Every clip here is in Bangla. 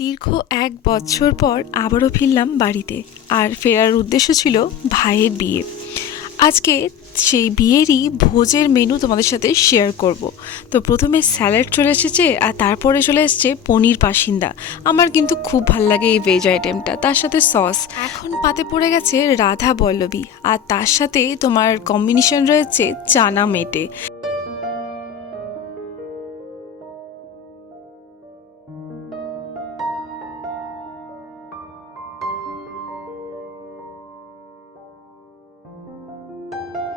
দীর্ঘ এক বছর পর আবারও ফিরলাম বাড়িতে। আর ফেরার উদ্দেশ্য ছিল ভাইয়ের বিয়ে। আজকে সেই বিয়েরই ভোজের মেনু তোমাদের সাথে শেয়ার করব। তো প্রথমে স্যালাড চলে এসেছে আর তারপরে চলে এসেছে পনির পাসিন্দা আমার কিন্তু খুব ভালো লাগে এই ভেজ আইটেমটা তার সাথে সস এখন পাতে পড়ে গেছে রাধা বল্লভী আর তার সাথে তোমার কম্বিনেশন রয়েছে চানা মেটে।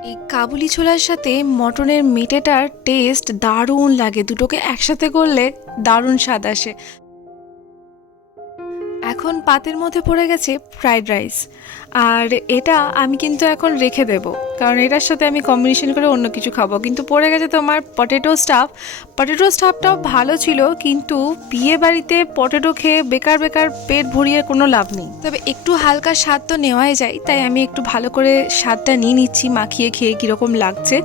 এই কাবুলি ছোলার সাথে মটনের মেটেটার টেস্ট দারুণ লাগে। দুটোকে একসাথে করলে দারুণ স্বাদ আসে। এখন পাতের মধ্যে পড়ে গেছে ফ্রাইড রাইস আর এটা আমি কিন্তু এখন রেখে দেব, কারণ এটার সাথে আমি কম্বিনেশন করে অন্য কিছু খাব। কিন্তু পড়ে গেছে তোমার পটেটো স্টাফ পটেটো স্টাফটাও ভালো ছিল, কিন্তু বিয়ে বাড়িতে পটেটো খেয়ে বেকার বেকার পেট ভরিয়ে কোনো লাভ নেই। তবে একটু হালকা স্বাদ তো নেওয়াই যায়, তাই আমি একটু ভালো করে স্বাদটা নিয়ে নিচ্ছি, মাখিয়ে খেয়ে কীরকম লাগছে।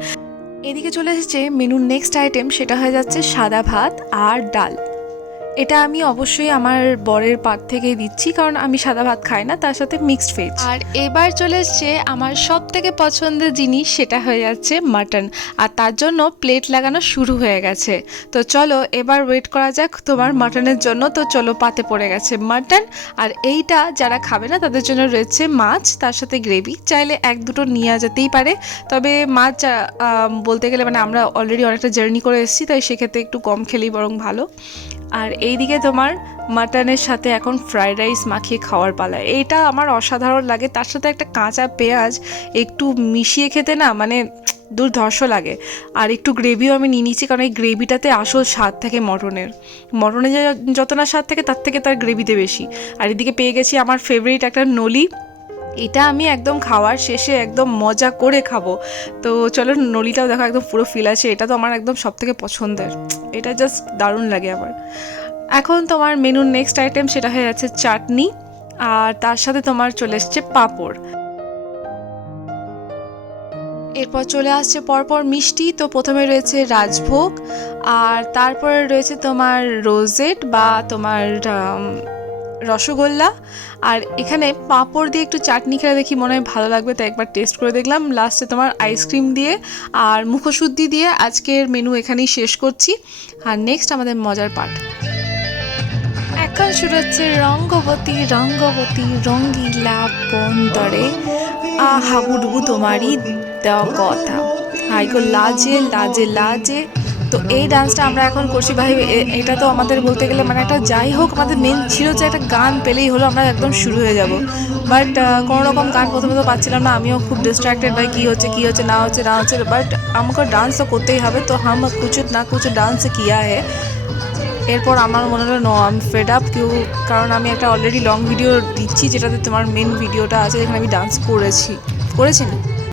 এদিকে চলে এসেছে মেনুর নেক্সট আইটেম সেটা হয়ে যাচ্ছে সাদা ভাত আর ডাল। এটা আমি অবশ্যই আমার বরের পাত থেকেই দিচ্ছি, কারণ আমি সাদা ভাত খাই না, তার সাথে মিক্সড ভেজ আর এবার চলে এসছে আমার সব থেকে পছন্দের জিনিস, সেটা হয়ে যাচ্ছে মাটন আর তার জন্য প্লেট লাগানো শুরু হয়ে গেছে। তো চলো, এবার ওয়েট করা যাক তোমার মাটনের জন্য। তো চলো, পাতে পড়ে গেছে মাটন আর এইটা যারা খাবে না, তাদের জন্য রয়েছে মাছ, তার সাথে গ্রেভি চাইলে এক দুটো নিয়ে যেতেই পারে। তবে মাছ বলতে গেলে মানে আমরা অলরেডি অনেকটা জার্নি করে এসেছি, তাই সেক্ষেত্রে একটু কম খেলেই বরং ভালো। আর এইদিকে তোমার মাটনের সাথে এখন ফ্রাইড রাইস মাখিয়ে খাওয়ার পালা। এইটা আমার অসাধারণ লাগে। তার সাথে একটা কাঁচা পেঁয়াজ একটু মিশিয়ে খেতে না মানে দুর্ধর্ষ লাগে। আর একটু গ্রেভিও আমি নিয়ে নিচ্ছি কারণ এই গ্রেভিটাতে আসল স্বাদ থাকে মটনের। মটনে যত না স্বাদ থাকে, তার থেকে তার গ্রেভিতে বেশি। আর এদিকে পেয়ে গেছি আমার ফেভারিট একটা নলি। এটা আমি একদম খাওয়ার শেষে একদম মজা করে খাব। তো চলো নলিটাও দেখো, একদম পুরো ফিল আছে। এটা তো আমার একদম সব থেকে পছন্দের। এটা জাস্ট দারুণ লাগে আমার। এখন তোমার মেনুর নেক্সট আইটেম সেটা হয়ে যাচ্ছে চাটনি, আর তার সাথে তোমার চলে এসছে পাঁপড়। এরপর চলে আসছে পরপর মিষ্টি, তো প্রথমে রয়েছে রাজভোগ, আর তারপরে রয়েছে তোমার রোজেট বা তোমার রসগোল্লা আর এখানে পাঁপড় দিয়ে একটু চাটনি খেলে দেখি মনে হয় ভালো লাগবে, তাই একবার টেস্ট করে দেখলাম। লাস্টে তোমার আইসক্রিম দিয়ে আর মুখশুদ্ধি দিয়ে আজকের মেনু এখানেই শেষ করছি। আর নেক্সট আমাদের মজার পার্ট এখন শুরু হচ্ছে রঙ্গবতী রঙ্গবতী রঙ্গিলা বন্দরে। আ হাবুডুবু তোমারই দেওয়া কথা। হাই গো লাজে লাজে লাজে। তো এই ডান্সটা আমরা এখন করছি। ভাই এটা তো আমাদের বলতে গেলে মানে একটা যাই হোক, আমাদের মেন ছিল যে একটা গান পেলেই হলো আমরা একদম শুরু হয়ে যাব। বাট কোনো রকম গান প্রথমে তো পাচ্ছিলাম না, আমিও খুব ডিস্ট্র্যাক্টেড ভাই, কী হচ্ছে কী হচ্ছে, না হচ্ছে না হচ্ছে। বাট আমাকে ডান্স তো করতেই হবে, তো হাম কুছ না কুছ ডান্স কিয়া হে। এরপর আমার মনে হলো নো আমি ফেড আপ কেউ কারণ আমি একটা অলরেডি লং ভিডিও দিচ্ছি, যেটাতে তোমার মেন ভিডিওটা আছে, যেখানে আমি ডান্স করেছি। করেছি না?